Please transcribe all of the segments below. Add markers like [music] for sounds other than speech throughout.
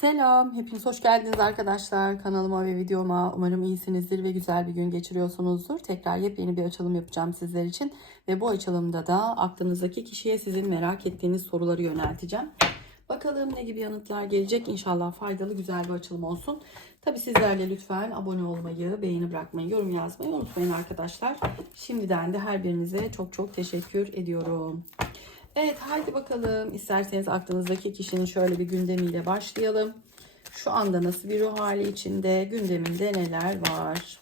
Selam, hepiniz hoş geldiniz arkadaşlar kanalıma ve videoma. Umarım iyisinizdir ve güzel bir gün geçiriyorsunuzdur. Tekrar yepyeni bir açılım yapacağım sizler için. Ve bu açılımda da aklınızdaki kişiye sizin merak ettiğiniz soruları yönelteceğim. Bakalım ne gibi yanıtlar gelecek. İnşallah faydalı güzel bir açılım olsun. Tabi sizlerle lütfen abone olmayı, beğeni bırakmayı, yorum yazmayı unutmayın arkadaşlar. Şimdiden de her birinize çok çok teşekkür ediyorum. Evet haydi bakalım isterseniz aklınızdaki kişinin şöyle bir gündemiyle başlayalım. Şu anda nasıl bir ruh hali içinde, gündeminde neler var?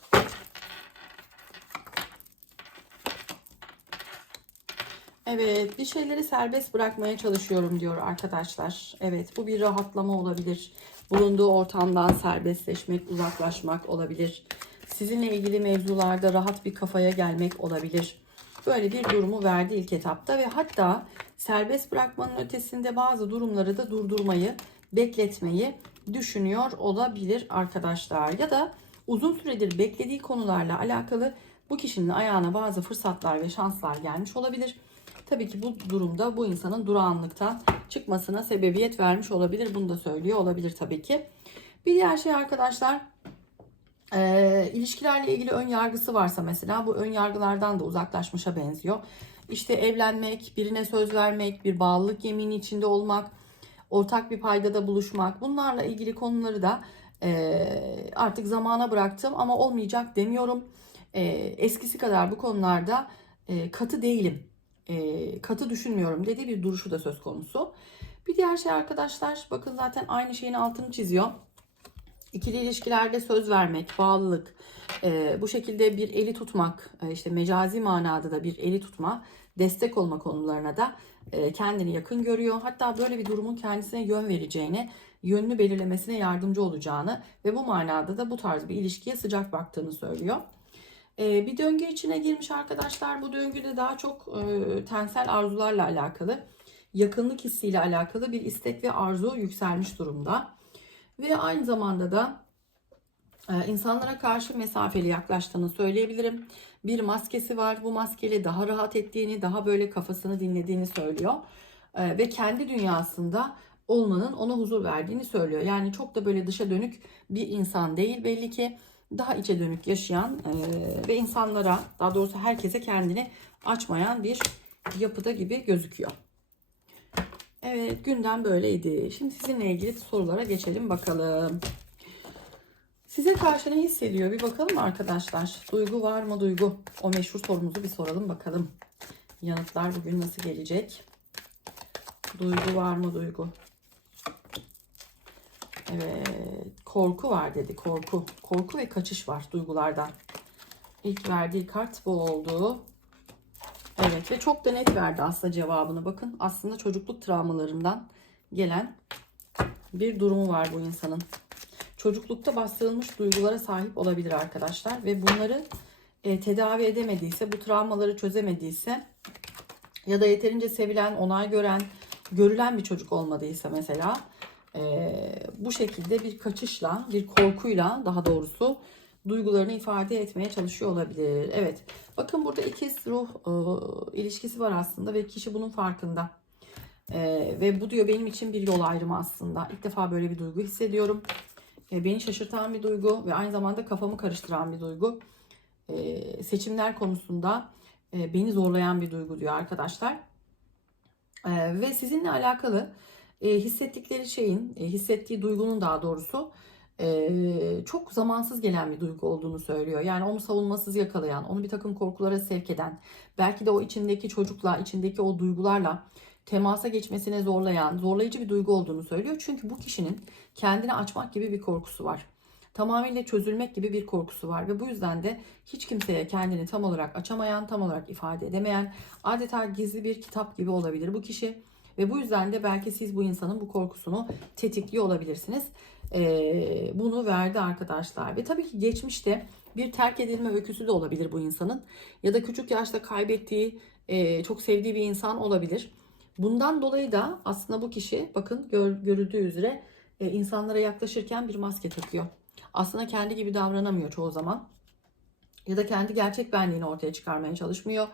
Evet bir şeyleri serbest bırakmaya çalışıyorum diyor arkadaşlar. Evet bu bir rahatlama olabilir. Bulunduğu ortamdan serbestleşmek, uzaklaşmak olabilir. Sizinle ilgili mevzularda rahat bir kafaya gelmek olabilir. Böyle bir durumu verdi ilk etapta ve hatta serbest bırakmanın ötesinde bazı durumları da durdurmayı, bekletmeyi düşünüyor olabilir arkadaşlar. Ya da uzun süredir beklediği konularla alakalı bu kişinin ayağına bazı fırsatlar ve şanslar gelmiş olabilir. Tabii ki bu durumda bu insanın durağanlıktan çıkmasına sebebiyet vermiş olabilir. Bunu da söylüyor olabilir tabii ki. Bir diğer şey arkadaşlar e, ilişkilerle ilgili ön yargısı varsa mesela bu ön yargılardan da uzaklaşmışa benziyor. İşte evlenmek, birine söz vermek, bir bağlılık yemini içinde olmak, ortak bir paydada buluşmak bunlarla ilgili konuları da e, artık zamana bıraktım ama olmayacak demiyorum. E, eskisi kadar bu konularda e, katı değilim, e, katı düşünmüyorum dediği bir duruşu da söz konusu. Bir diğer şey arkadaşlar bakın zaten aynı şeyin altını çiziyor. İkili ilişkilerde söz vermek, bağlılık, e, bu şekilde bir eli tutmak, e, işte mecazi manada da bir eli tutma, destek olma konularına da e, kendini yakın görüyor. Hatta böyle bir durumun kendisine yön vereceğini, yönünü belirlemesine yardımcı olacağını ve bu manada da bu tarz bir ilişkiye sıcak baktığını söylüyor. E, bir döngü içine girmiş arkadaşlar. Bu döngüde daha çok e, tensel arzularla alakalı, yakınlık hissiyle alakalı bir istek ve arzu yükselmiş durumda. Ve aynı zamanda da insanlara karşı mesafeli yaklaştığını söyleyebilirim. Bir maskesi var. Bu maskeyle daha rahat ettiğini, daha böyle kafasını dinlediğini söylüyor. E, ve kendi dünyasında olmanın ona huzur verdiğini söylüyor. Yani çok da böyle dışa dönük bir insan değil belli ki. Daha içe dönük yaşayan e, ve insanlara, daha doğrusu herkese kendini açmayan bir yapıda gibi gözüküyor. Evet gündem böyleydi. Şimdi sizinle ilgili sorulara geçelim bakalım. Size karşı ne hissediyor? Bir bakalım arkadaşlar. Duygu var mı duygu? O meşhur sorumuzu bir soralım bakalım. Yanıtlar bugün nasıl gelecek? Duygu var mı duygu? Evet. Korku var dedi. Korku. Korku ve kaçış var duygulardan. İlk verdiği kart bu oldu. Evet ve çok da net verdi aslında cevabını. Bakın aslında çocukluk travmalarından gelen bir durumu var bu insanın. Çocuklukta bastırılmış duygulara sahip olabilir arkadaşlar ve bunları e, tedavi edemediyse, bu travmaları çözemediyse ya da yeterince sevilen, onay gören, görülen bir çocuk olmadıysa mesela e, bu şekilde bir kaçışla, bir korkuyla daha doğrusu duygularını ifade etmeye çalışıyor olabilir. Evet. Bakın burada ikiz ruh e, ilişkisi var aslında ve kişi bunun farkında. E, ve bu diyor benim için bir yol ayrımı aslında. İlk defa böyle bir duygu hissediyorum. E, beni şaşırtan bir duygu ve aynı zamanda kafamı karıştıran bir duygu. E, seçimler konusunda e, beni zorlayan bir duygu diyor arkadaşlar. E, ve sizinle alakalı e, hissettikleri şeyin, e, hissettiği duygunun daha doğrusu e, çok zamansız gelen bir duygu olduğunu söylüyor. Yani onu savunmasız yakalayan, onu bir takım korkulara sevk eden, belki de o içindeki çocukla, içindeki o duygularla temasa geçmesine zorlayan, zorlayıcı bir duygu olduğunu söylüyor. Çünkü bu kişinin kendini açmak gibi bir korkusu var. Tamamıyla çözülmek gibi bir korkusu var ve bu yüzden de hiç kimseye kendini tam olarak açamayan, tam olarak ifade edemeyen, adeta gizli bir kitap gibi olabilir bu kişi. Ve bu yüzden de belki siz bu insanın bu korkusunu tetikliyor olabilirsiniz. Ee, bunu verdi arkadaşlar. Ve tabii ki geçmişte bir terk edilme öyküsü de olabilir bu insanın. Ya da küçük yaşta kaybettiği, e, çok sevdiği bir insan olabilir. Bundan dolayı da aslında bu kişi bakın gör, görüldüğü üzere e, insanlara yaklaşırken bir maske takıyor. Aslında kendi gibi davranamıyor çoğu zaman. Ya da kendi gerçek benliğini ortaya çıkarmaya çalışmıyor.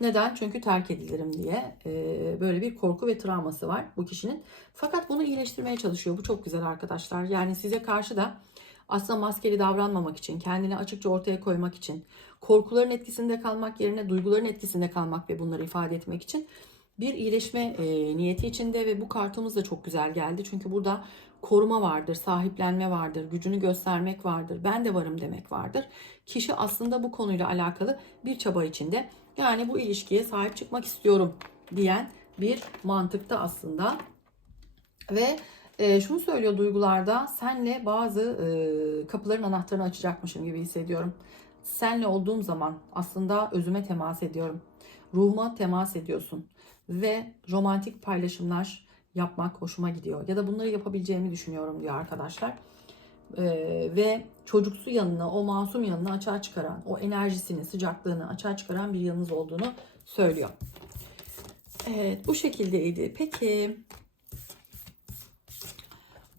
Neden? Çünkü terk edilirim diye e, böyle bir korku ve travması var bu kişinin. Fakat bunu iyileştirmeye çalışıyor. Bu çok güzel arkadaşlar. Yani size karşı da aslında maskeli davranmamak için, kendini açıkça ortaya koymak için, korkuların etkisinde kalmak yerine duyguların etkisinde kalmak ve bunları ifade etmek için bir iyileşme e, niyeti içinde ve bu kartımız da çok güzel geldi. Çünkü burada koruma vardır, sahiplenme vardır, gücünü göstermek vardır, ben de varım demek vardır. Kişi aslında bu konuyla alakalı bir çaba içinde. Yani bu ilişkiye sahip çıkmak istiyorum diyen bir mantıkta aslında. Ve e, şunu söylüyor duygularda senle bazı e, kapıların anahtarını açacakmışım gibi hissediyorum. Senle olduğum zaman aslında özüme temas ediyorum. Ruhuma temas ediyorsun. Ve romantik paylaşımlar yapmak hoşuma gidiyor. Ya da bunları yapabileceğimi düşünüyorum diyor arkadaşlar. Ee, ve çocuksu yanını, o masum yanını açığa çıkaran, o enerjisini, sıcaklığını açığa çıkaran bir yanınız olduğunu söylüyor. Evet, bu şekildeydi. Peki,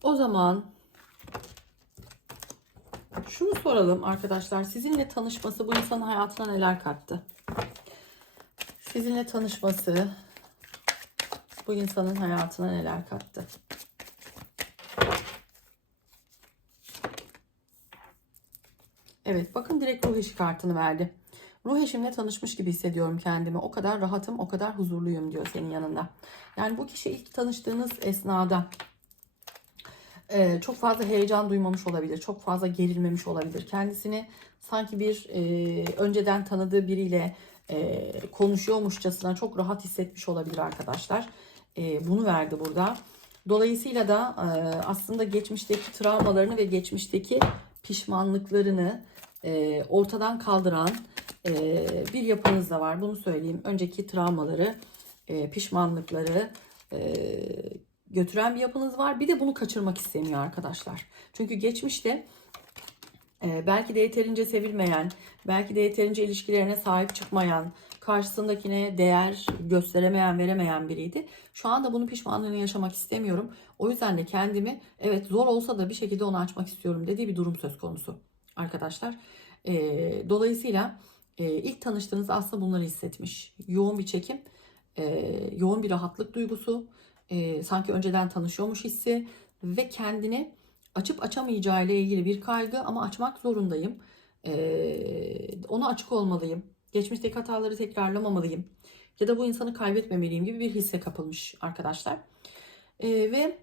o zaman şunu soralım arkadaşlar. Sizinle tanışması bu insanın hayatına neler kattı? Sizinle tanışması bu insanın hayatına neler kattı? Evet bakın direkt ruh eşi kartını verdi. Ruh eşimle tanışmış gibi hissediyorum kendimi. O kadar rahatım, o kadar huzurluyum diyor senin yanında. Yani bu kişi ilk tanıştığınız esnada e, çok fazla heyecan duymamış olabilir. Çok fazla gerilmemiş olabilir. Kendisini sanki bir e, önceden tanıdığı biriyle e, konuşuyormuşçasına çok rahat hissetmiş olabilir arkadaşlar. E, bunu verdi burada. Dolayısıyla da e, aslında geçmişteki travmalarını ve geçmişteki pişmanlıklarını e, ortadan kaldıran e, bir yapınız da var. Bunu söyleyeyim. Önceki travmaları, e, pişmanlıkları e, götüren bir yapınız var. Bir de bunu kaçırmak istemiyor arkadaşlar. Çünkü geçmişte e, belki de yeterince sevilmeyen, belki de yeterince ilişkilerine sahip çıkmayan, karşısındakine değer gösteremeyen, veremeyen biriydi. Şu anda bunun pişmanlığını yaşamak istemiyorum. O yüzden de kendimi evet zor olsa da bir şekilde onu açmak istiyorum dediği bir durum söz konusu arkadaşlar. E, dolayısıyla e, ilk tanıştığınız aslında bunları hissetmiş. Yoğun bir çekim, e, yoğun bir rahatlık duygusu, e, sanki önceden tanışıyormuş hissi ve kendini açıp açamayacağı ile ilgili bir kaygı ama açmak zorundayım. E, ona açık olmalıyım. Geçmişteki hataları tekrarlamamalıyım. Ya da bu insanı kaybetmemeliyim gibi bir hisse kapılmış arkadaşlar. E, ve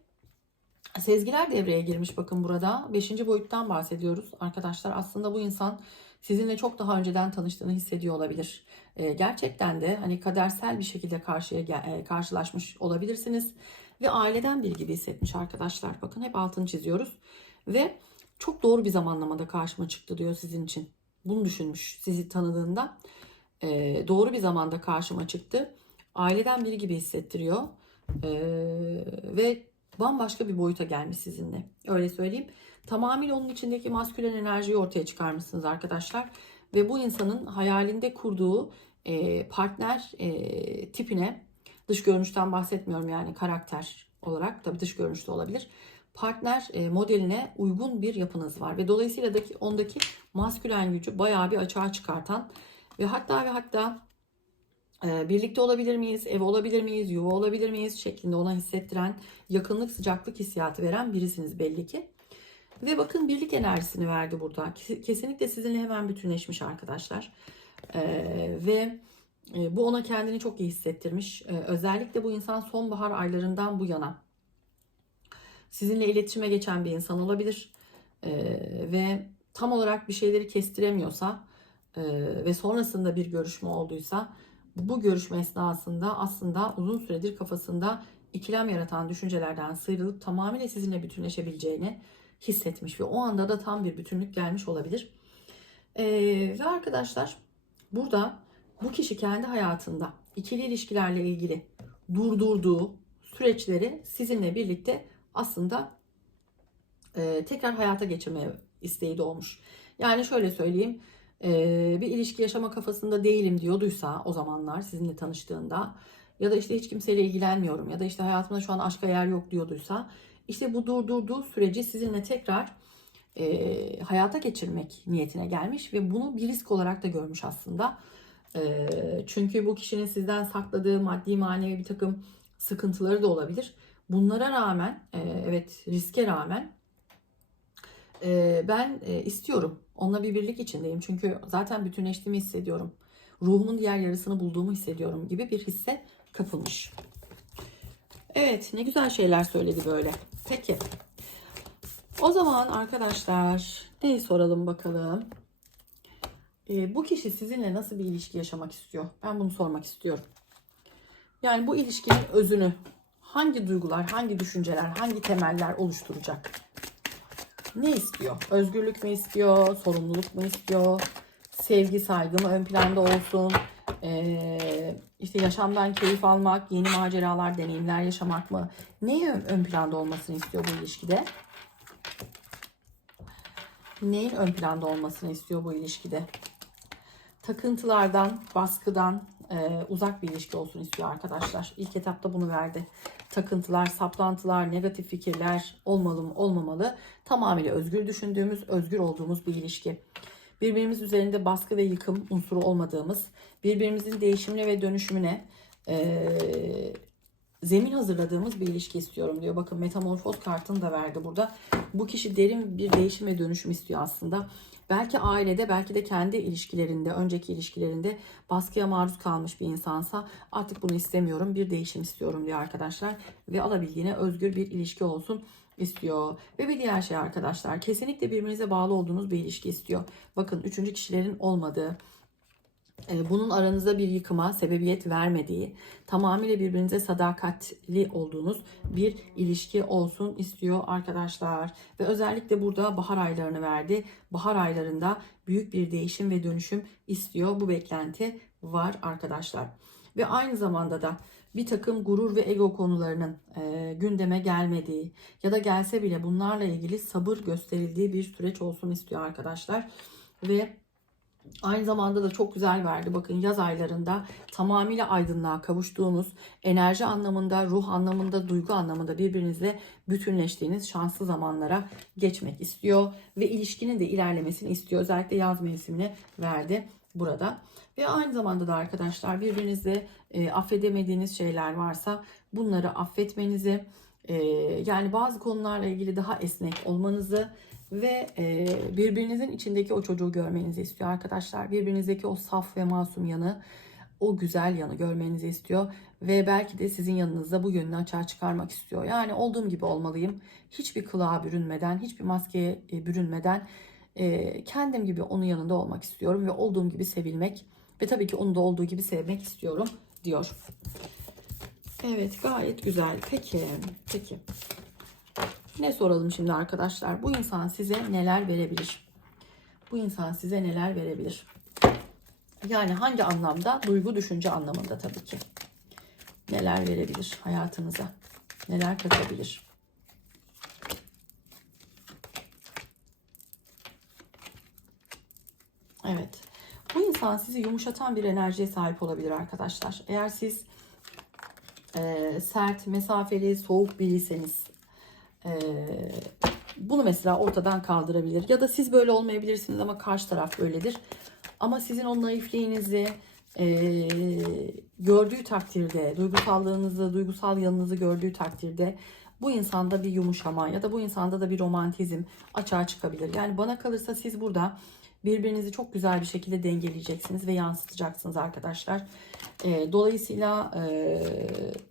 sezgiler devreye girmiş bakın burada. Beşinci boyuttan bahsediyoruz arkadaşlar. Aslında bu insan sizinle çok daha önceden tanıştığını hissediyor olabilir. E, gerçekten de hani kadersel bir şekilde karşıya e, karşılaşmış olabilirsiniz ve aileden biri gibi hissetmiş arkadaşlar. Bakın hep altını çiziyoruz ve çok doğru bir zamanlamada karşıma çıktı diyor sizin için. Bunu düşünmüş sizi tanıdığında. E, doğru bir zamanda karşıma çıktı. Aileden biri gibi hissettiriyor. E, ve bambaşka bir boyuta gelmiş sizinle. Öyle söyleyeyim. Tamamıyla onun içindeki maskülen enerjiyi ortaya çıkarmışsınız arkadaşlar. Ve bu insanın hayalinde kurduğu e, partner e, tipine dış görünüşten bahsetmiyorum yani karakter olarak tabii dış görünüşte olabilir. Partner e, modeline uygun bir yapınız var ve dolayısıyla da ondaki maskülen gücü bayağı bir açığa çıkartan ve hatta ve hatta e, birlikte olabilir miyiz, ev olabilir miyiz, yuva olabilir miyiz şeklinde ona hissettiren yakınlık, sıcaklık hissiyatı veren birisiniz belli ki. Ve bakın birlik enerjisini verdi burada. Kesinlikle sizinle hemen bütünleşmiş arkadaşlar. Ee, ve e, bu ona kendini çok iyi hissettirmiş. Özellikle bu insan sonbahar aylarından bu yana sizinle iletişime geçen bir insan olabilir. Ee, ve tam olarak bir şeyleri kestiremiyorsa e, ve sonrasında bir görüşme olduysa bu görüşme esnasında aslında uzun süredir kafasında ikilem yaratan düşüncelerden sıyrılıp tamamıyla sizinle bütünleşebileceğini hissetmiş ve o anda da tam bir bütünlük gelmiş olabilir. Ee, ve arkadaşlar burada bu kişi kendi hayatında ikili ilişkilerle ilgili durdurduğu süreçleri sizinle birlikte aslında e, tekrar hayata geçirmeye isteği doğmuş. Yani şöyle söyleyeyim e, bir ilişki yaşama kafasında değilim diyorduysa o zamanlar sizinle tanıştığında ya da işte hiç kimseyle ilgilenmiyorum ya da işte hayatımda şu an aşka yer yok diyorduysa işte bu durdurduğu süreci sizinle tekrar e, hayata geçirmek niyetine gelmiş ve bunu bir risk olarak da görmüş aslında. E, çünkü bu kişinin sizden sakladığı maddi manevi bir takım sıkıntıları da olabilir. Bunlara rağmen, e, evet riske rağmen e, ben e, istiyorum. Onunla bir birlik içindeyim. Çünkü zaten bütünleştiğimi hissediyorum. Ruhumun diğer yarısını bulduğumu hissediyorum gibi bir hisse kapılmış. Evet ne güzel şeyler söyledi böyle. Peki. O zaman arkadaşlar neyi soralım bakalım. Ee, bu kişi sizinle nasıl bir ilişki yaşamak istiyor? Ben bunu sormak istiyorum. Yani bu ilişkinin özünü hangi duygular, hangi düşünceler, hangi temeller oluşturacak? Ne istiyor? Özgürlük mü istiyor? Sorumluluk mu istiyor? Sevgi, saygı mı ön planda olsun? Ee, işte yaşamdan keyif almak, yeni maceralar, deneyimler yaşamak mı? Neyi ön, planda olmasını istiyor bu ilişkide? Neyin ön planda olmasını istiyor bu ilişkide? Takıntılardan, baskıdan e, uzak bir ilişki olsun istiyor arkadaşlar. İlk etapta bunu verdi. Takıntılar, saplantılar, negatif fikirler olmalı mı, olmamalı? Tamamıyla özgür düşündüğümüz, özgür olduğumuz bir ilişki birbirimiz üzerinde baskı ve yıkım unsuru olmadığımız, birbirimizin değişimine ve dönüşümüne e, zemin hazırladığımız bir ilişki istiyorum diyor. Bakın metamorfoz kartını da verdi burada. Bu kişi derin bir değişim ve dönüşüm istiyor aslında. Belki ailede, belki de kendi ilişkilerinde, önceki ilişkilerinde baskıya maruz kalmış bir insansa artık bunu istemiyorum, bir değişim istiyorum diyor arkadaşlar. Ve alabildiğine özgür bir ilişki olsun istiyor. Ve bir diğer şey arkadaşlar kesinlikle birbirinize bağlı olduğunuz bir ilişki istiyor. Bakın üçüncü kişilerin olmadığı, bunun aranızda bir yıkıma sebebiyet vermediği, tamamıyla birbirinize sadakatli olduğunuz bir ilişki olsun istiyor arkadaşlar. Ve özellikle burada bahar aylarını verdi. Bahar aylarında büyük bir değişim ve dönüşüm istiyor. Bu beklenti var arkadaşlar. Ve aynı zamanda da bir takım gurur ve ego konularının e, gündeme gelmediği ya da gelse bile bunlarla ilgili sabır gösterildiği bir süreç olsun istiyor arkadaşlar. Ve Aynı zamanda da çok güzel verdi. Bakın yaz aylarında tamamıyla aydınlığa kavuştuğunuz, enerji anlamında, ruh anlamında, duygu anlamında birbirinizle bütünleştiğiniz şanslı zamanlara geçmek istiyor. Ve ilişkinin de ilerlemesini istiyor. Özellikle yaz mevsimine verdi burada. Ve aynı zamanda da arkadaşlar birbirinizle e, affedemediğiniz şeyler varsa bunları affetmenizi, e, yani bazı konularla ilgili daha esnek olmanızı ve e, birbirinizin içindeki o çocuğu görmenizi istiyor arkadaşlar. Birbirinizdeki o saf ve masum yanı, o güzel yanı görmenizi istiyor ve belki de sizin yanınızda bu yönünü açığa çıkarmak istiyor. Yani olduğum gibi olmalıyım. Hiçbir kılığa bürünmeden, hiçbir maskeye e, bürünmeden e, kendim gibi onun yanında olmak istiyorum ve olduğum gibi sevilmek ve tabii ki onu da olduğu gibi sevmek istiyorum diyor. Evet gayet güzel. Peki. Peki. Ne soralım şimdi arkadaşlar? Bu insan size neler verebilir? Bu insan size neler verebilir? Yani hangi anlamda? Duygu, düşünce anlamında tabii ki. Neler verebilir hayatınıza? Neler katabilir? Evet. Bu insan sizi yumuşatan bir enerjiye sahip olabilir arkadaşlar. Eğer siz e, sert, mesafeli, soğuk biriyseniz e, bunu mesela ortadan kaldırabilir. Ya da siz böyle olmayabilirsiniz ama karşı taraf öyledir. Ama sizin o naifliğinizi e, gördüğü takdirde, duygusallığınızı, duygusal yanınızı gördüğü takdirde bu insanda bir yumuşama ya da bu insanda da bir romantizm açığa çıkabilir. Yani bana kalırsa siz burada birbirinizi çok güzel bir şekilde dengeleyeceksiniz ve yansıtacaksınız arkadaşlar. E, dolayısıyla e,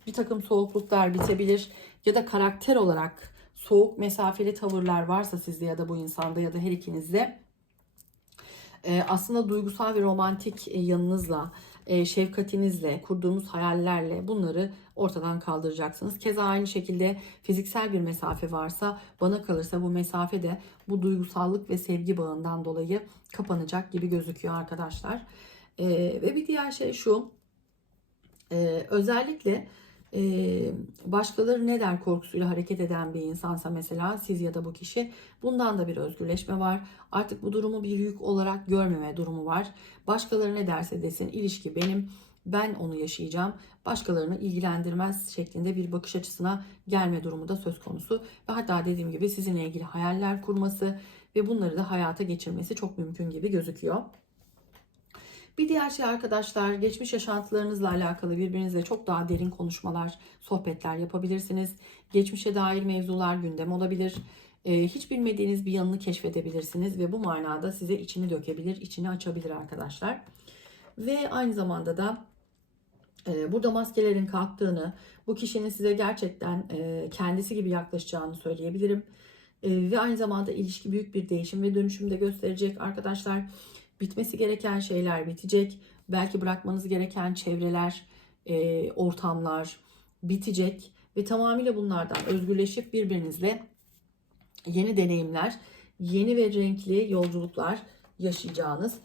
bir takım soğukluklar bitebilir ya da karakter olarak soğuk mesafeli tavırlar varsa sizde ya da bu insanda ya da her ikinizde e, aslında duygusal ve romantik e, yanınızla şefkatinizle, kurduğunuz hayallerle bunları ortadan kaldıracaksınız. Keza aynı şekilde fiziksel bir mesafe varsa bana kalırsa bu mesafe de bu duygusallık ve sevgi bağından dolayı kapanacak gibi gözüküyor arkadaşlar. E, ve bir diğer şey şu. E, özellikle e, başkaları ne der korkusuyla hareket eden bir insansa mesela siz ya da bu kişi bundan da bir özgürleşme var. Artık bu durumu bir yük olarak görmeme durumu var. Başkaları ne derse desin ilişki benim ben onu yaşayacağım. Başkalarını ilgilendirmez şeklinde bir bakış açısına gelme durumu da söz konusu. Ve hatta dediğim gibi sizinle ilgili hayaller kurması ve bunları da hayata geçirmesi çok mümkün gibi gözüküyor. Bir diğer şey arkadaşlar geçmiş yaşantılarınızla alakalı birbirinizle çok daha derin konuşmalar, sohbetler yapabilirsiniz. Geçmişe dair mevzular gündem olabilir. Ee, hiç bilmediğiniz bir yanını keşfedebilirsiniz ve bu manada size içini dökebilir, içini açabilir arkadaşlar. Ve aynı zamanda da e, burada maskelerin kalktığını, bu kişinin size gerçekten e, kendisi gibi yaklaşacağını söyleyebilirim. E, ve aynı zamanda ilişki büyük bir değişim ve dönüşüm de gösterecek arkadaşlar. Bitmesi gereken şeyler bitecek. Belki bırakmanız gereken çevreler, e, ortamlar bitecek ve tamamıyla bunlardan özgürleşip birbirinizle yeni deneyimler, yeni ve renkli yolculuklar yaşayacağınız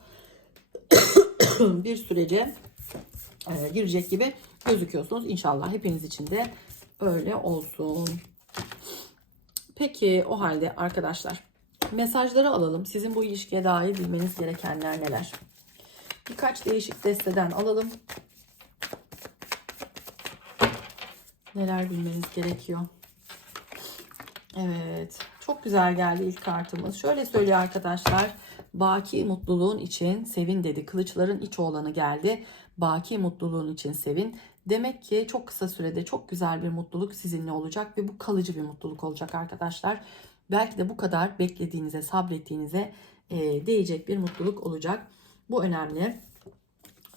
[coughs] bir sürece e, girecek gibi gözüküyorsunuz. İnşallah hepiniz için de öyle olsun. Peki o halde arkadaşlar mesajları alalım. Sizin bu ilişkiye dair bilmeniz gerekenler neler? Birkaç değişik desteden alalım. Neler bilmeniz gerekiyor? Evet. Çok güzel geldi ilk kartımız. Şöyle söylüyor arkadaşlar. Baki mutluluğun için sevin dedi. Kılıçların iç oğlanı geldi. Baki mutluluğun için sevin. Demek ki çok kısa sürede çok güzel bir mutluluk sizinle olacak ve bu kalıcı bir mutluluk olacak arkadaşlar. Belki de bu kadar beklediğinize, sabrettiğinize e, değecek bir mutluluk olacak. Bu önemli.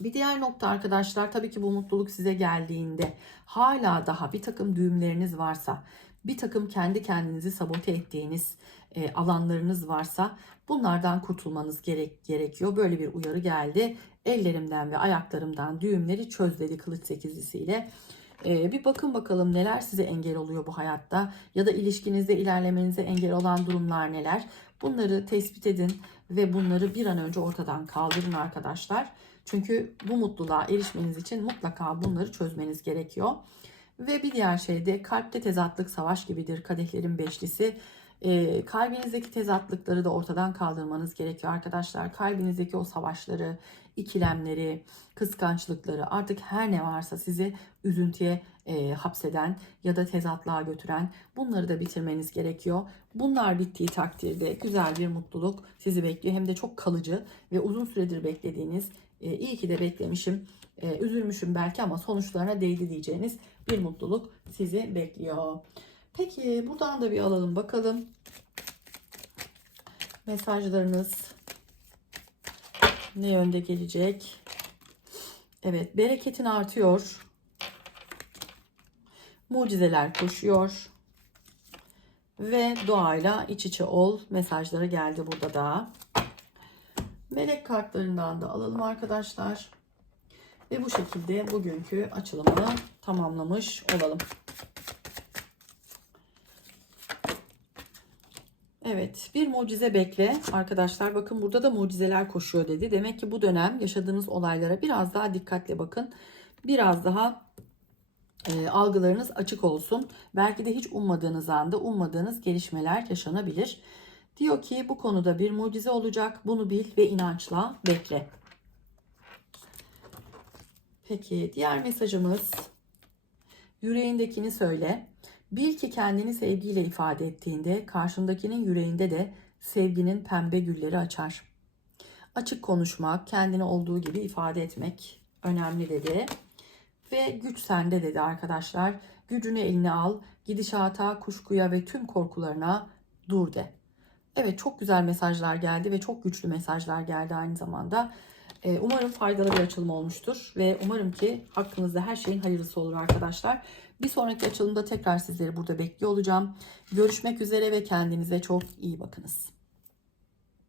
Bir diğer nokta arkadaşlar tabii ki bu mutluluk size geldiğinde hala daha bir takım düğümleriniz varsa, bir takım kendi kendinizi sabote ettiğiniz e, alanlarınız varsa bunlardan kurtulmanız gerek gerekiyor. Böyle bir uyarı geldi. Ellerimden ve ayaklarımdan düğümleri çöz dedi kılıç sekizlisiyle. E, bir bakın bakalım neler size engel oluyor bu hayatta ya da ilişkinizde ilerlemenize engel olan durumlar neler. Bunları tespit edin ve bunları bir an önce ortadan kaldırın arkadaşlar. Çünkü bu mutluluğa erişmeniz için mutlaka bunları çözmeniz gerekiyor. Ve bir diğer şey de kalpte tezatlık savaş gibidir kadehlerin beşlisi. E, kalbinizdeki tezatlıkları da ortadan kaldırmanız gerekiyor arkadaşlar. Kalbinizdeki o savaşları, ikilemleri, kıskançlıkları artık her ne varsa sizi üzüntüye e, hapseden ya da tezatlığa götüren bunları da bitirmeniz gerekiyor. Bunlar bittiği takdirde güzel bir mutluluk sizi bekliyor. Hem de çok kalıcı ve uzun süredir beklediğiniz e, iyi ki de beklemişim, e, üzülmüşüm belki ama sonuçlarına değdi diyeceğiniz bir mutluluk sizi bekliyor. Peki buradan da bir alalım bakalım. Mesajlarınız ne yönde gelecek? Evet, bereketin artıyor. Mucizeler koşuyor. Ve doğayla iç içe ol mesajları geldi burada da. Melek kartlarından da alalım arkadaşlar. Ve bu şekilde bugünkü açılımı tamamlamış olalım. Evet bir mucize bekle arkadaşlar bakın burada da mucizeler koşuyor dedi. Demek ki bu dönem yaşadığınız olaylara biraz daha dikkatle bakın. Biraz daha e, algılarınız açık olsun. Belki de hiç ummadığınız anda ummadığınız gelişmeler yaşanabilir. Diyor ki bu konuda bir mucize olacak. Bunu bil ve inançla bekle. Peki diğer mesajımız yüreğindekini söyle. Bil ki kendini sevgiyle ifade ettiğinde karşındakinin yüreğinde de sevginin pembe gülleri açar. Açık konuşmak, kendini olduğu gibi ifade etmek önemli dedi. Ve güç sende dedi arkadaşlar. Gücünü eline al, gidişata, kuşkuya ve tüm korkularına dur de. Evet çok güzel mesajlar geldi ve çok güçlü mesajlar geldi aynı zamanda. Ee, umarım faydalı bir açılım olmuştur ve umarım ki hakkınızda her şeyin hayırlısı olur arkadaşlar. Bir sonraki açılımda tekrar sizleri burada bekliyor olacağım. Görüşmek üzere ve kendinize çok iyi bakınız.